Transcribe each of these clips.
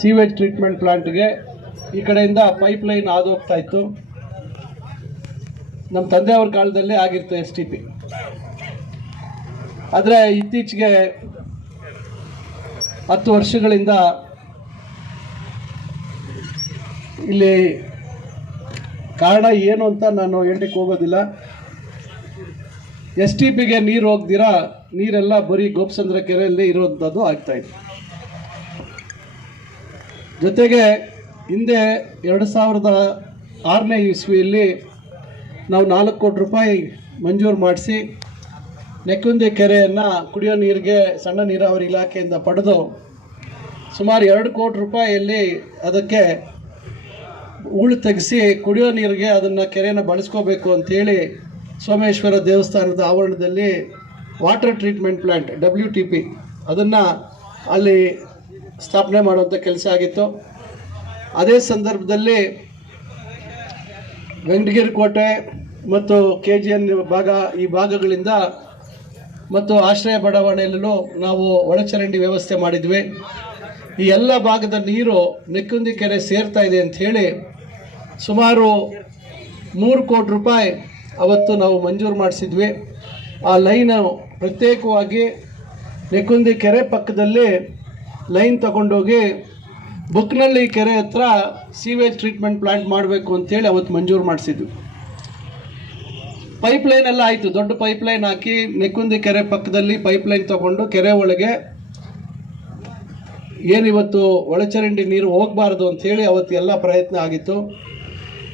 Sewage treatment ಪ್ಲಾಂಟ್ಗೆ ಈ ಕಡೆಯಿಂದ pipe line ಹಾದು ಹೋಗ್ತಾ ಇತ್ತು. ನಮ್ಮ ತಂದೆಯವ್ರ ಕಾಲದಲ್ಲೇ ಆಗಿತ್ತು ಎಸ್ ಟಿ ಪಿ ಆದರೆ ಇತ್ತೀಚೆಗೆ ಹತ್ತು ವರ್ಷಗಳಿಂದ ಇಲ್ಲಿ ಕಾರಣ ಏನು ಅಂತ ನಾನು ಹೇಳಲಿಕ್ಕೆ ಹೋಗೋದಿಲ್ಲ. ಎಸ್ ಟಿ ಪಿಗೆ ನೀರು ಹೋಗ್ದಿರಾ, ನೀರೆಲ್ಲ ಬರೀ ಗೋಪಸಂದ್ರ ಕೆರೆಯಲ್ಲಿ ಇರೋವಂಥದ್ದು ಆಗ್ತಾ ಇದೆ ಜೊತೆಗೆ ಹಿಂದೆ ಎರಡು ಸಾವಿರದ ಆರನೇ ಇಸ್ವಿಯಲ್ಲಿ ನಾವು ನಾಲ್ಕು ಕೋಟಿ ರೂಪಾಯಿ ಮಂಜೂರು ಮಾಡಿಸಿ ನೆಕ್ಕುಂದಿ ಕೆರೆಯನ್ನು ಕುಡಿಯೋ ನೀರಿಗೆ, ಸಣ್ಣ ನೀರಾವರಿ ಇಲಾಖೆಯಿಂದ ಪಡೆದು ಸುಮಾರು ಎರಡು ಕೋಟಿ ರೂಪಾಯಿಯಲ್ಲಿ ಅದಕ್ಕೆ ಉಳು ತೆಗೆಸಿ ಕುಡಿಯೋ ನೀರಿಗೆ ಅದನ್ನು ಕೆರೆಯನ್ನು ಬಳಸ್ಕೋಬೇಕು ಅಂಥೇಳಿ ಸೋಮೇಶ್ವರ ದೇವಸ್ಥಾನದ ಆವರಣದಲ್ಲಿ water treatment plant W T P ಅದನ್ನು ಅಲ್ಲಿ ಸ್ಥಾಪನೆ ಮಾಡುವಂಥ ಕೆಲಸ ಆಗಿತ್ತು. ಅದೇ ಸಂದರ್ಭದಲ್ಲಿ ವೆಂಕಟಗಿರಿ ಕೋಟೆ ಮತ್ತು ಕೆ ಜಿ ಎನ್ ಭಾಗ ಈ ಭಾಗಗಳಿಂದ ಮತ್ತು ಆಶ್ರಯ ಬಡಾವಣೆಯಲ್ಲೂ ನಾವು ಒಳಚರಂಡಿ ವ್ಯವಸ್ಥೆ ಮಾಡಿದ್ವಿ. ಈ ಎಲ್ಲ ಭಾಗದ ನೀರು ನೆಕ್ಕುಂದಿ ಕೆರೆ ಸೇರ್ತಾ ಇದೆ ಅಂತ ಹೇಳಿ ಸುಮಾರು ಮೂರು ಕೋಟಿ ರೂಪಾಯಿ ಅವತ್ತು ನಾವು ಮಂಜೂರು ಮಾಡಿಸಿದ್ವಿ. ಆ ಲೈನು ಪ್ರತ್ಯೇಕವಾಗಿ ನೆಕ್ಕುಂದಿ ಕೆರೆ ಪಕ್ಕದಲ್ಲಿ ಲೈನ್ ತಗೊಂಡೋಗಿ ಬುಕ್ನಳ್ಳಿ ಕೆರೆ ಹತ್ರ ಸೀವೇಜ್ ಟ್ರೀಟ್ಮೆಂಟ್ ಪ್ಲಾಂಟ್ ಮಾಡಬೇಕು ಅಂತೇಳಿ ಅವತ್ತು ಮಂಜೂರು ಮಾಡಿಸಿದ್ವಿ. ಪೈಪ್ ಲೈನ್ ಎಲ್ಲ ಆಯಿತು. ದೊಡ್ಡ ಪೈಪ್ ಲೈನ್ ಹಾಕಿ ನೆಕ್ಕುಂದಿ ಕೆರೆ ಪಕ್ಕದಲ್ಲಿ ಪೈಪ್ ಲೈನ್ ತಗೊಂಡು ಕೆರೆ ಒಳಗೆ ಏನಿವತ್ತು ಒಳಚರಂಡಿ ನೀರು ಹೋಗಬಾರ್ದು ಅಂಥೇಳಿ ಅವತ್ತು ಎಲ್ಲ ಪ್ರಯತ್ನ ಆಗಿತ್ತು.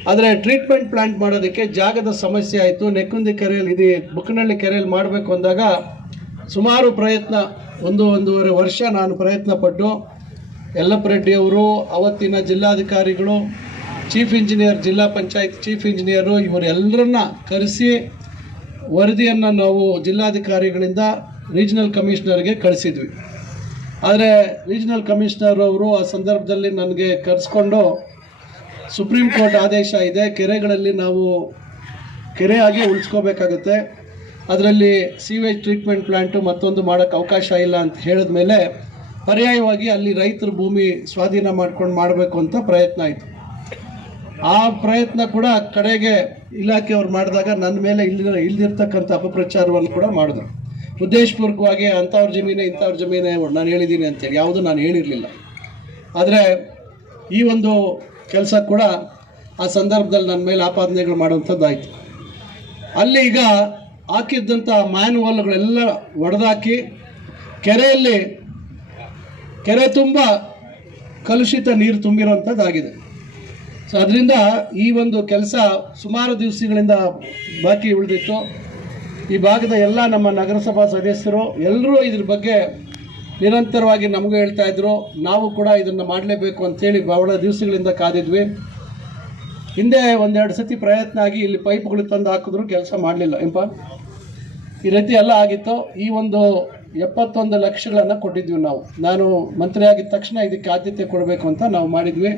ಆದರೆ ಟ್ರೀಟ್ಮೆಂಟ್ ಪ್ಲಾಂಟ್ ಮಾಡೋದಕ್ಕೆ ಜಾಗದ ಸಮಸ್ಯೆ ಆಯಿತು. ನೆಕ್ಕುಂದಿ ಕೆರೆಯಲ್ಲಿ ಇದು. ಬುಕ್ಕನಹಳ್ಳಿ ಕೆರೆಯಲ್ಲಿ ಮಾಡಬೇಕು ಅಂದಾಗ ಸುಮಾರು ಪ್ರಯತ್ನ ಒಂದು ಒಂದೂವರೆ ವರ್ಷ ನಾನು ಪ್ರಯತ್ನ ಪಟ್ಟು ಯಲ್ಲಪ್ಪ ರೆಡ್ಡಿ ಅವರು ಅವತ್ತಿನ ಜಿಲ್ಲಾಧಿಕಾರಿಗಳು, ಚೀಫ್ ಇಂಜಿನಿಯರ್, ಜಿಲ್ಲಾ ಪಂಚಾಯತ್ ಚೀಫ್ ಇಂಜಿನಿಯರು ಇವರೆಲ್ಲರನ್ನ ಕರೆಸಿ ವರದಿಯನ್ನು ನಾವು ಜಿಲ್ಲಾಧಿಕಾರಿಗಳಿಂದ ರೀಜನಲ್ ಕಮಿಷನರ್ಗೆ ಕಳಿಸಿದ್ವಿ. ಆದರೆ ರೀಜನಲ್ ಕಮಿಷನರ್ ಅವರು ಆ ಸಂದರ್ಭದಲ್ಲಿ ನನಗೆ ಕರೆಸ್ಕೊಂಡು ಸುಪ್ರೀಂ ಕೋರ್ಟ್ ಆದೇಶ ಇದೆ, ಕೆರೆಗಳಲ್ಲಿ ನಾವು ಕೆರೆಯಾಗಿ ಉಳಿಸ್ಕೋಬೇಕಾಗುತ್ತೆ. ಅದರಲ್ಲಿ ಸೀವೇಜ್ ಟ್ರೀಟ್ಮೆಂಟ್ ಪ್ಲಾಂಟು ಮತ್ತೊಂದು ಮಾಡೋಕ್ಕೆ ಅವಕಾಶ ಇಲ್ಲ ಅಂತ ಹೇಳಿದ ಮೇಲೆ ಪರ್ಯಾಯವಾಗಿ ಅಲ್ಲಿ ರೈತರ ಭೂಮಿ ಸ್ವಾಧೀನ ಮಾಡ್ಕೊಂಡು ಮಾಡಬೇಕು ಅಂತ ಪ್ರಯತ್ನ ಆಯಿತು. ಆ ಪ್ರಯತ್ನ ಕೂಡ ಕಡೆಗೆ ಇಲಾಖೆಯವ್ರು ಮಾಡಿದಾಗ ನನ್ನ ಮೇಲೆ ಇಲ್ದಿರ, ಇಲ್ದಿರ್ತಕ್ಕಂಥ ಅಪಪ್ರಚಾರವನ್ನು ಕೂಡ ಮಾಡಿದ್ರು. ಉದ್ದೇಶಪೂರ್ವಕವಾಗಿ ಅಂಥವ್ರ ಜಮೀನೇ, ಇಂಥವ್ರ ಜಮೀನೇ ನಾನು ಹೇಳಿದ್ದೀನಿ ಅಂತೇಳಿ, ಯಾವುದು ನಾನು ಹೇಳಿರಲಿಲ್ಲ. ಆದರೆ ಈ ಒಂದು ಕೆಲಸ ಕೂಡ ಆ ಸಂದರ್ಭದಲ್ಲಿ ನನ್ನ ಮೇಲೆ ಆಪಾದನೆಗಳು ಮಾಡುವಂಥದ್ದಾಯಿತು. ಅಲ್ಲಿ ಈಗ ಹಾಕಿದ್ದಂಥ ಮ್ಯಾನ್ವಾಲ್ಗಳೆಲ್ಲ ಒಡೆದಾಕಿ ಕೆರೆಯಲ್ಲಿ ಕೆರೆ ತುಂಬ ಕಲುಷಿತ ನೀರು ತುಂಬಿರುವಂಥದ್ದಾಗಿದೆ. ಸೊ ಅದರಿಂದ ಈ ಒಂದು ಕೆಲಸ ಸುಮಾರು ದಿವಸಗಳಿಂದ ಬಾಕಿ ಉಳಿದಿತ್ತು. ಈ ಭಾಗದ ಎಲ್ಲ ನಮ್ಮ ನಗರಸಭಾ ಸದಸ್ಯರು ಎಲ್ಲರೂ ಇದ್ರ ಬಗ್ಗೆ ನಿರಂತರವಾಗಿ ನಮಗೂ ಹೇಳ್ತಾ ಇದ್ರು. ನಾವು ಕೂಡ ಇದನ್ನು ಮಾಡಲೇಬೇಕು ಅಂತೇಳಿ ಬಹಳ ದಿವಸಗಳಿಂದ ಕಾದಿದ್ವಿ. ಹಿಂದೆ ಒಂದೆರಡು ಸತಿ ಪ್ರಯತ್ನ ಆಗಿ ಇಲ್ಲಿ ಪೈಪ್ಗಳು ತಂದು ಹಾಕಿದ್ರು, ಕೆಲಸ ಮಾಡಲಿಲ್ಲ. ಎಂಪ? ಈ ರೀತಿ ಎಲ್ಲ ಆಗಿತ್ತು. ಈ ಒಂದು ಎಪ್ಪತ್ತೊಂದು ಲಕ್ಷಗಳನ್ನು ಕೊಟ್ಟಿದ್ವಿ ನಾವು. ನಾನು ಮಂತ್ರಿ ಆಗಿದ ತಕ್ಷಣ ಇದಕ್ಕೆ ಆದ್ಯತೆ ಕೊಡಬೇಕು ಅಂತ ನಾವು ಮಾಡಿದ್ವಿ.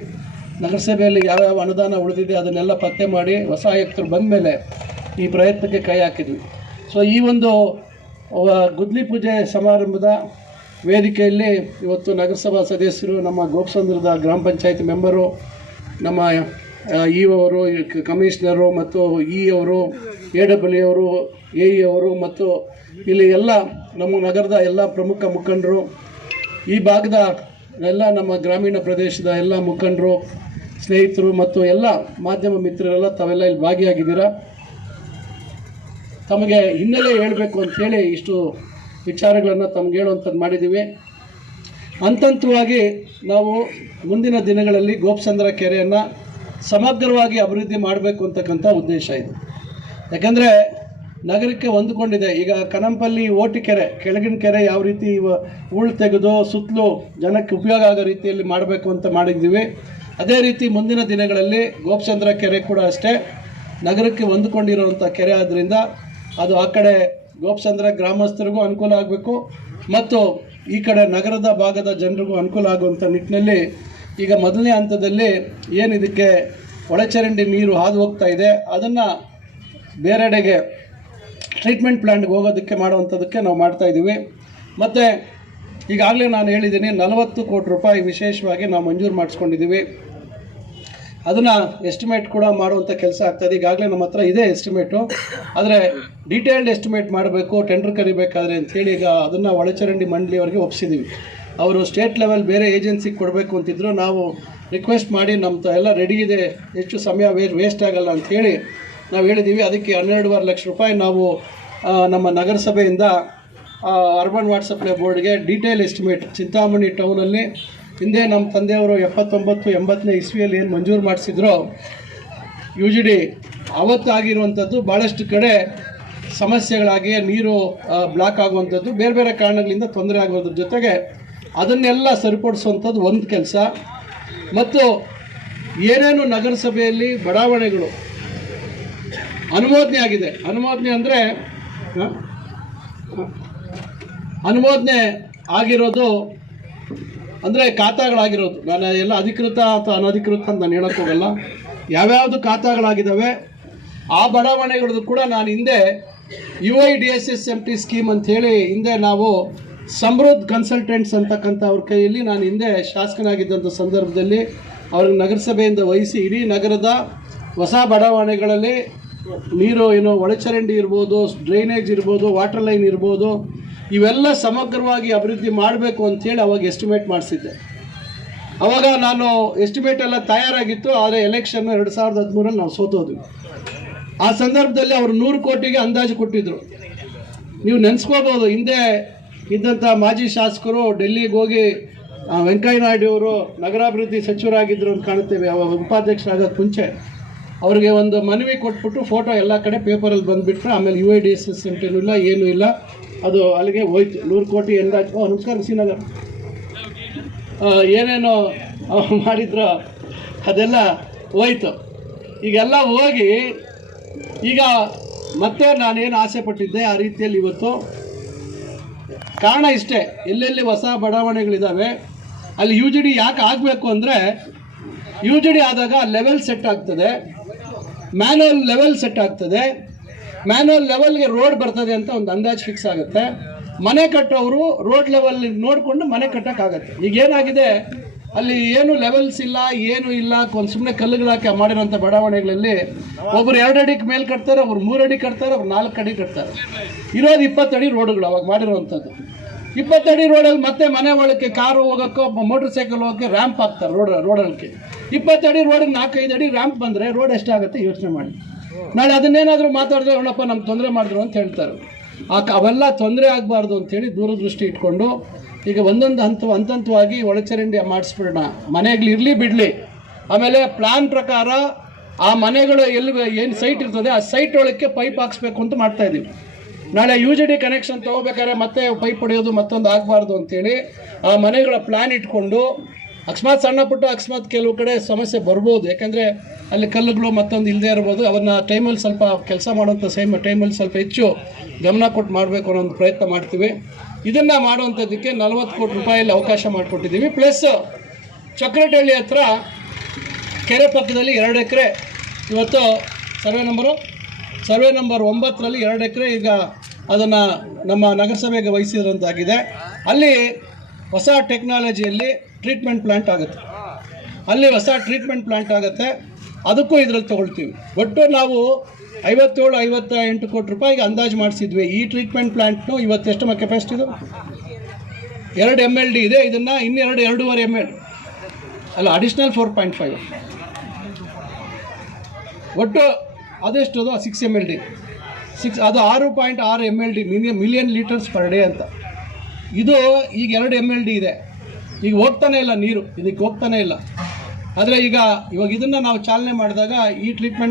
ನಗರಸಭೆಯಲ್ಲಿ ಯಾವ್ಯಾವ ಅನುದಾನ ಉಳಿದಿದೆ ಅದನ್ನೆಲ್ಲ ಪತ್ತೆ ಮಾಡಿ ಹೊಸ ಆಯುಕ್ತರು ಬಂದ ಮೇಲೆ ಈ ಪ್ರಯತ್ನಕ್ಕೆ ಕೈ ಹಾಕಿದ್ವಿ. ಸೊ ಈ ಒಂದು ಗುದ್ಲಿ ಪೂಜೆ ಸಮಾರಂಭದ ವೇದಿಕೆಯಲ್ಲಿ ಇವತ್ತು ನಗರಸಭಾ ಸದಸ್ಯರು, ನಮ್ಮ ಗೋಪಸಂದ್ರದ ಗ್ರಾಮ ಪಂಚಾಯತ್ ಮೆಂಬರು, ನಮ್ಮ ಇ ಅವರು ಕಮಿಷನರು ಮತ್ತು ಇ ಅವರು ಎ ಡಬ್ಲ್ಯೂ ಅವರು ಎ ಇ ಅವರು ಮತ್ತು ಇಲ್ಲಿ ಎಲ್ಲ ನಮ್ಮ ನಗರದ ಎಲ್ಲ ಪ್ರಮುಖ ಮುಖಂಡರು, ಈ ಭಾಗದ ಎಲ್ಲ ನಮ್ಮ ಗ್ರಾಮೀಣ ಪ್ರದೇಶದ ಎಲ್ಲ ಮುಖಂಡರು, ಸ್ನೇಹಿತರು ಮತ್ತು ಎಲ್ಲ ಮಾಧ್ಯಮ ಮಿತ್ರರೆಲ್ಲ ತಾವೆಲ್ಲ ಇಲ್ಲಿ ಭಾಗಿಯಾಗಿದ್ದೀರಾ? ತಮಗೆ ಹಿನ್ನೆಲೆ ಹೇಳಬೇಕು ಅಂಥೇಳಿ ಇಷ್ಟು ವಿಚಾರಗಳನ್ನು ತಮ್ಗೆ ಹೇಳುವಂಥದ್ದು ಮಾಡಿದ್ದೀವಿ. ಅಂತಂತವಾಗಿ ನಾವು ಮುಂದಿನ ದಿನಗಳಲ್ಲಿ ಗೋಪಸಂದ್ರ ಕೆರೆಯನ್ನು ಸಮಗ್ರವಾಗಿ ಅಭಿವೃದ್ಧಿ ಮಾಡಬೇಕು ಅಂತಕ್ಕಂಥ ಉದ್ದೇಶ ಇದು. ಯಾಕಂದರೆ ನಗರಕ್ಕೆ ಹೊಂದಿಕೊಂಡಿದೆ. ಈಗ ಕನಂಪಲ್ಲಿ ಓಟಿ ಕೆರೆ, ಕೆಳಗಿನ ಕೆರೆ ಯಾವ ರೀತಿ ಉಳು ತೆಗೆದು, ಸುತ್ತಲೂ ಜನಕ್ಕೆ ಉಪಯೋಗ ಆಗೋ ರೀತಿಯಲ್ಲಿ ಮಾಡಬೇಕು ಅಂತ ಮಾಡಿದ್ದೀವಿ. ಅದೇ ರೀತಿ ಮುಂದಿನ ದಿನಗಳಲ್ಲಿ ಗೋಪಚಂದ್ರ ಕೆರೆ ಕೂಡ ಅಷ್ಟೇ. ನಗರಕ್ಕೆ ಹೊಂದಿಕೊಂಡಿರುವಂಥ ಕೆರೆ ಆದ್ದರಿಂದ ಅದು ಆ ಕಡೆ ಗೋಪಚಂದ್ರ ಗ್ರಾಮಸ್ಥರಿಗೂ ಅನುಕೂಲ ಆಗಬೇಕು. ಮತ್ತು ಈ ಕಡೆ ನಗರದ ಭಾಗದ ಜನರಿಗೂ ಅನುಕೂಲ ಆಗುವಂಥ ನಿಟ್ಟಿನಲ್ಲಿ ಈಗ ಮೊದಲನೇ ಹಂತದಲ್ಲಿ ಏನು ಇದಕ್ಕೆ ಒಳಚರಂಡಿ ನೀರು ಹಾದು ಹೋಗ್ತಾ ಇದೆ, ಅದನ್ನು ಬೇರೆಡೆಗೆ ಟ್ರೀಟ್ಮೆಂಟ್ ಪ್ಲ್ಯಾಂಟ್ಗೆ ಹೋಗೋದಕ್ಕೆ ಮಾಡುವಂಥದ್ದಕ್ಕೆ ನಾವು ಮಾಡ್ತಾ ಇದ್ದೀವಿ ಮತ್ತು ಈಗಾಗಲೇ ನಾನು ಹೇಳಿದ್ದೀನಿ, ನಲವತ್ತು ಕೋಟಿ ರೂಪಾಯಿ ವಿಶೇಷವಾಗಿ ನಾವು ಮಂಜೂರು ಮಾಡಿಸ್ಕೊಂಡಿದ್ದೀವಿ ಅದನ್ನು ಎಸ್ಟಿಮೇಟ್ ಕೂಡ ಮಾಡುವಂಥ ಕೆಲಸ ಆಗ್ತದೆ ಈಗಾಗಲೇ ನಮ್ಮ ಹತ್ರ ಇದೆ ಎಸ್ಟಿಮೇಟು ಆದರೆ ಡೀಟೇಲ್ಡ್ ಎಸ್ಟಿಮೇಟ್ ಮಾಡಬೇಕು ಟೆಂಡರ್ ಕರಿಬೇಕಾದ್ರೆ ಅಂಥೇಳಿ ಈಗ ಅದನ್ನು ಒಳಚರಂಡಿ ಮಂಡಳಿಯವರಿಗೆ ಒಪ್ಪಿಸಿದ್ದೀವಿ ಅವರು ಸ್ಟೇಟ್ ಲೆವೆಲ್ ಬೇರೆ ಏಜೆನ್ಸಿಗೆ ಕೊಡಬೇಕು ಅಂತಿದ್ರು, ನಾವು ರಿಕ್ವೆಸ್ಟ್ ಮಾಡಿ ನಮ್ಮ ಎಲ್ಲ ರೆಡಿ ಇದೆ, ಹೆಚ್ಚು ಸಮಯ ವೇಸ್ಟ್ ಆಗಲ್ಲ ಅಂಥೇಳಿ ನಾವು ಹೇಳಿದ್ದೀವಿ ಅದಕ್ಕೆ ಹನ್ನೆರಡುವರೆ ಲಕ್ಷ ರೂಪಾಯಿ ನಾವು ನಮ್ಮ ನಗರಸಭೆಯಿಂದ ಅರ್ಬನ್ ವಾಟರ್ ಸಪ್ಲೈ ಬೋರ್ಡ್ಗೆ ಡೀಟೇಲ್ ಎಸ್ಟಿಮೇಟ್ ಚಿಂತಾಮಣಿ ಟೌನಲ್ಲಿ ಹಿಂದೆ ನಮ್ಮ ತಂದೆಯವರು ಎಪ್ಪತ್ತೊಂಬತ್ತು, ಎಂಬತ್ತನೇ ಇಸ್ವಿಯಲ್ಲಿ ಏನು ಮಂಜೂರು ಮಾಡಿಸಿದ್ರು ಯು ಜಿ ಡಿ ಅವತ್ತಾಗಿರುವಂಥದ್ದು ಭಾಳಷ್ಟು ಕಡೆ ಸಮಸ್ಯೆಗಳಾಗಿ ನೀರು ಬ್ಲಾಕ್ ಆಗುವಂಥದ್ದು ಬೇರೆ ಬೇರೆ ಕಾರಣಗಳಿಂದ ತೊಂದರೆ ಆಗುವಂಥದ್ದು ಜೊತೆಗೆ ಅದನ್ನೆಲ್ಲ ಸರಿಪಡಿಸುವಂಥದ್ದು ಒಂದು ಕೆಲಸ. ಮತ್ತು ಏನೇನು ನಗರಸಭೆಯಲ್ಲಿ ಬಡಾವಣೆಗಳು ಅನುಮೋದನೆ ಆಗಿದೆ. ಅನುಮೋದನೆ ಅಂದರೆ ಅನುಮೋದನೆ ಆಗಿರೋದು ಅಂದರೆ ಖಾತಾಗಳಾಗಿರೋದು. ನಾನು ಎಲ್ಲ ಅಧಿಕೃತ ಅಥವಾ ಅನಧಿಕೃತ ಅಂತ ನಾನು ಹೇಳೋಕ್ಕೆ ಹೋಗಲ್ಲ. ಯಾವ್ಯಾವುದು ಖಾತಾಗಳಾಗಿದ್ದಾವೆ ಆ ಬಡಾವಣೆಗಳದ್ದು ಕೂಡ ನಾನು ಹಿಂದೆ U I D S S M T scheme ಅಂಥೇಳಿ ಹಿಂದೆ ನಾವು ಸಮೃದ್ಧ ಕನ್ಸಲ್ಟೆಂಟ್ಸ್ ಅಂತಕ್ಕಂಥ ಅವ್ರ ಕೈಯಲ್ಲಿ ನಾನು ಹಿಂದೆ ಶಾಸಕನಾಗಿದ್ದಂಥ ಸಂದರ್ಭದಲ್ಲಿ ಅವ್ರಿಗೆ ನಗರಸಭೆಯಿಂದ ವಹಿಸಿ ಇಡೀ ನಗರದ ಹೊಸ ಬಡಾವಣೆಗಳಲ್ಲಿ ನೀರು ಏನು ಒಳಚರಂಡಿ ಇರ್ಬೋದು ಡ್ರೈನೇಜ್ ಇರ್ಬೋದು ವಾಟರ್ ಲೈನ್ ಇರ್ಬೋದು, ಇವೆಲ್ಲ ಸಮಗ್ರವಾಗಿ ಅಭಿವೃದ್ಧಿ ಮಾಡಬೇಕು ಅಂಥೇಳಿ ಅವಾಗ ಎಸ್ಟಿಮೇಟ್ ಮಾಡಿಸಿದ್ದೆ. ಅವಾಗ ನಾನು ಎಸ್ಟಿಮೇಟ್ ಎಲ್ಲ ತಯಾರಾಗಿತ್ತು, ಆದರೆ ಎಲೆಕ್ಷನ್ ಎರಡು ಸಾವಿರದ ಹದಿಮೂರಲ್ಲಿ ನಾವು ಸೋತೋದ್ವಿ. ಆ ಸಂದರ್ಭದಲ್ಲಿ ಅವರು ನೂರು ಕೋಟಿಗೆ ಅಂದಾಜು ಕೊಟ್ಟಿದ್ದರು ನೀವು ನೆನೆಸ್ಕೋಬೋದು, ಹಿಂದೆ ಇದ್ದಂಥ ಮಾಜಿ ಶಾಸಕರು ಡೆಲ್ಲಿಗೆ ಹೋಗಿ ವೆಂಕಯ್ಯ ನಾಯ್ಡು ಅವರು ನಗರಾಭಿವೃದ್ಧಿ ಸಚಿವರಾಗಿದ್ದರು ಅಂತ ಕಾಣುತ್ತೇವೆ. ಅವಾಗ ಉಪಾಧ್ಯಕ್ಷರಾಗೋಕ್ಕೆ ಮುಂಚೆ ಅವ್ರಿಗೆ ಒಂದು ಮನವಿ ಕೊಟ್ಬಿಟ್ಟು ಫೋಟೋ ಎಲ್ಲ ಕಡೆ ಪೇಪರಲ್ಲಿ ಬಂದುಬಿಟ್ರೆ, ಆಮೇಲೆ U I D S S ಇಲ್ಲ, ಏನೂ ಇಲ್ಲ. ಅದು ಅಲ್ಲಿಗೆ ಹೋಯ್ತು. ನೂರು ಕೋಟಿ ಎಲ್ಲ ನಮಸ್ಕಾರ, ಶ್ರೀನಗರ್. ಏನೇನು ಮಾಡಿದ್ರು, ಅದೆಲ್ಲ ಹೋಯ್ತು. ಈಗೆಲ್ಲ ಹೋಗಿ, ಈಗ ಮತ್ತೆ ನಾನೇನು ಆಸೆ ಪಟ್ಟಿದ್ದೆ, ಆ ರೀತಿಯಲ್ಲಿ ಇವತ್ತು ಕಾರಣ ಇಷ್ಟೇ. ಎಲ್ಲೆಲ್ಲಿ ಹೊಸ ಬಡಾವಣೆಗಳಿದ್ದಾವೆ ಅಲ್ಲಿ ಯು ಜಿ ಡಿ ಯಾಕೆ ಆಗಬೇಕು ಅಂದರೆ ಯು ಜಿ ಡಿ ಆದಾಗ ಲೆವೆಲ್ ಸೆಟ್ ಆಗ್ತದೆ. ಮ್ಯಾನುವಲ್ ಲೆವೆಲ್ ಸೆಟ್ ಆಗ್ತದೆ. ಮ್ಯಾನುವಲ್ ಲೆವೆಲ್ಗೆ ರೋಡ್ ಬರ್ತದೆ ಅಂತ ಒಂದು ಅಂದಾಜು ಫಿಕ್ಸ್ ಆಗುತ್ತೆ. ಮನೆ ಕಟ್ಟೋರು ರೋಡ್ ಲೆವೆಲ್ ನೋಡಿಕೊಂಡು ಮನೆ ಕಟ್ಟೋಕ್ಕಾಗತ್ತೆ. ಈಗ ಏನಾಗಿದೆ? ಅಲ್ಲಿ ಏನು ಲೆವೆಲ್ಸ್ ಇಲ್ಲ, ಏನು ಇಲ್ಲ ಸುಮ್ಮನೆ ಕಲ್ಲುಗಳಾಕಿ ಮಾಡಿರೋಂಥ ಬಡಾವಣೆಗಳಲ್ಲಿ ಒಬ್ರು ಎರಡು ಅಡಿಗೆ ಮೇಲೆ ಕಟ್ತಾರೆ, ಒಬ್ರು ಮೂರು ಅಡಿ ಕಟ್ತಾರೆ, ಒಬ್ರು ನಾಲ್ಕು ಅಡಿ ಕಟ್ತಾರೆ. ಇರೋದು ಇಪ್ಪತ್ತಡಿ ರೋಡ್ಗಳು ಅವಾಗ ಮಾಡಿರೋವಂಥದ್ದು. ಇಪ್ಪತ್ತಡಿ ರೋಡಲ್ಲಿ ಮತ್ತೆ ಮನೆ ಒಳಕ್ಕೆ ಕಾರು ಹೋಗೋಕ್ಕೋ ಮೋಟರ್ ಸೈಕಲ್ ಹೋಗೋಕ್ಕೆ ರ್ಯಾಂಪ್ ಹಾಕ್ತಾರೆ ರೋಡ್ ರೋಡಲ್ಲಿ ಇಪ್ಪತ್ತಡಿ ರೋಡಿಗೆ ನಾಲ್ಕೈದು ಅಡಿ ರ್ಯಾಂಪ್ ಬಂದರೆ ರೋಡ್ ಎಷ್ಟಾಗುತ್ತೆ ಯೋಚನೆ ಮಾಡಿ. ನಾಳೆ ಅದನ್ನೇನಾದರೂ ಮಾತಾಡಿದ್ರೆ, ಅಣ್ಣಪ್ಪ, ನಮ್ಗೆ ತೊಂದರೆ ಮಾಡಿದ್ರು ಅಂತ ಹೇಳ್ತಾರೆ. ಆ ಅವೆಲ್ಲ ತೊಂದರೆ ಆಗಬಾರ್ದು ಅಂತೇಳಿ ದೂರದೃಷ್ಟಿ ಇಟ್ಕೊಂಡು ಈಗ ಒಂದೊಂದು ಹಂತ ಹಂತ ಹಂತವಾಗಿ ಒಳಚರಂಡಿ ಮಾಡಿಸ್ಬಿಡೋಣ. ಮನೆಗಳು ಇರಲಿ ಬಿಡಲಿ. ಆಮೇಲೆ ಪ್ಲಾನ್ ಪ್ರಕಾರ ಆ ಮನೆಗಳು ಎಲ್ಲಿ ಏನು ಸೈಟ್ ಇರ್ತದೆ, ಆ ಸೈಟ್ ಒಳಕ್ಕೆ ಪೈಪ್ ಹಾಕ್ಸ್ಬೇಕು ಅಂತ ಮಾಡ್ತಾ ಇದ್ದೀವಿ ನಾಳೆ ಯು ಜಿ ಡಿ ಕನೆಕ್ಷನ್ ತೊಗೋಬೇಕಾದ್ರೆ ಮತ್ತೆ ಪೈಪ್ ಹೊಡೆಯೋದು ಮತ್ತೊಂದು ಆಗಬಾರ್ದು ಅಂತೇಳಿ ಆ ಮನೆಗಳ ಪ್ಲ್ಯಾನ್ ಇಟ್ಕೊಂಡು, ಅಕಸ್ಮಾತ್ ಸಣ್ಣ ಪುಟ್ಟ, ಅಕಸ್ಮಾತ್ ಕೆಲವು ಕಡೆ ಸಮಸ್ಯೆ ಬರ್ಬೋದು. ಯಾಕಂದರೆ ಅಲ್ಲಿ ಕಲ್ಲುಗಳು ಮತ್ತೊಂದು ಇಲ್ಲದೆ ಇರ್ಬೋದು. ಅವನ್ನ ಟೈಮಲ್ಲಿ ಸ್ವಲ್ಪ ಕೆಲಸ ಮಾಡೋಂಥ ಸೇಮ್ ಟೈಮಲ್ಲಿ ಸ್ವಲ್ಪ ಹೆಚ್ಚು ಗಮನ ಕೊಟ್ಟು ಮಾಡಬೇಕು ಅನ್ನೋ ಒಂದು ಪ್ರಯತ್ನ ಮಾಡ್ತೀವಿ. ಇದನ್ನು ಮಾಡುವಂಥದ್ದಕ್ಕೆ ನಲವತ್ತು ಕೋಟಿ ರೂಪಾಯಲ್ಲಿ ಅವಕಾಶ ಮಾಡಿಕೊಟ್ಟಿದ್ದೀವಿ. ಪ್ಲಸ್ ಚಕ್ರಟಳ್ಳಿ ಹತ್ರ ಕೆರೆ ಪಕ್ಕದಲ್ಲಿ ಎರಡು ಎಕರೆ. ಇವತ್ತು ಸರ್ವೆ ನಂಬರು ಸರ್ವೆ ನಂಬರ್ ಒಂಬತ್ತರಲ್ಲಿ ಎರಡು ಎಕರೆ ಈಗ ಅದನ್ನು ನಮ್ಮ ನಗರಸಭೆಗೆ ವಹಿಸಿದಂತಾಗಿದೆ. ಅಲ್ಲಿ ಹೊಸ ಟೆಕ್ನಾಲಜಿಯಲ್ಲಿ ಟ್ರೀಟ್ಮೆಂಟ್ ಪ್ಲ್ಯಾಂಟ್ ಆಗುತ್ತೆ. ಅಲ್ಲಿ ಹೊಸ ಟ್ರೀಟ್ಮೆಂಟ್ ಪ್ಲ್ಯಾಂಟ್ ಆಗುತ್ತೆ. ಅದಕ್ಕೂ ಇದರಲ್ಲಿ ತೊಗೊಳ್ತೀವಿ. ಒಟ್ಟು ನಾವು ಐವತ್ತೇಳು ಐವತ್ತ ಎಂಟು ಕೋಟಿ ರೂಪಾಯಿಗೆ ಅಂದಾಜು ಮಾಡಿಸಿದ್ವಿ. ಈ ಟ್ರೀಟ್ಮೆಂಟ್ ಪ್ಲ್ಯಾಂಟ್ನು ಇವತ್ತು ಎಷ್ಟು ಮ ಕೆಪಾಸಿಟಿ ಇದು? ಎರಡು ಎಂ ಎಲ್ ಡಿ ಇದೆ. ಇದನ್ನು ಇನ್ನೆರಡು, ಎರಡೂವರೆ ಎಂ ಎಲ್ ಅಲ್ಲ ಅಡಿಷ್ನಲ್ ಫೋರ್ ಪಾಯಿಂಟ್ ಫೈವ್ ಒಟ್ಟು ಅದೆಷ್ಟು ಅದು? Six M L D six ಅದು ಆರು ಪಾಯಿಂಟ್ ಆರು M L D million million litres per day ಅಂತ. ಇದು ಈಗ ಎರಡು ಎಂ ಎಲ್ ಡಿ ಇದೆ. ಈಗ ಹೋಗ್ತಾನೆ ಇಲ್ಲ ನೀರು. ಇದಕ್ಕೆ ಹೋಗ್ತಾನೆ ಇಲ್ಲ. ಆದರೆ ಈಗ, ಇವಾಗ ಇದನ್ನು ನಾವು ಚಾಲನೆ ಮಾಡಿದಾಗ ಈ ಟ್ರೀಟ್ಮೆಂಟ್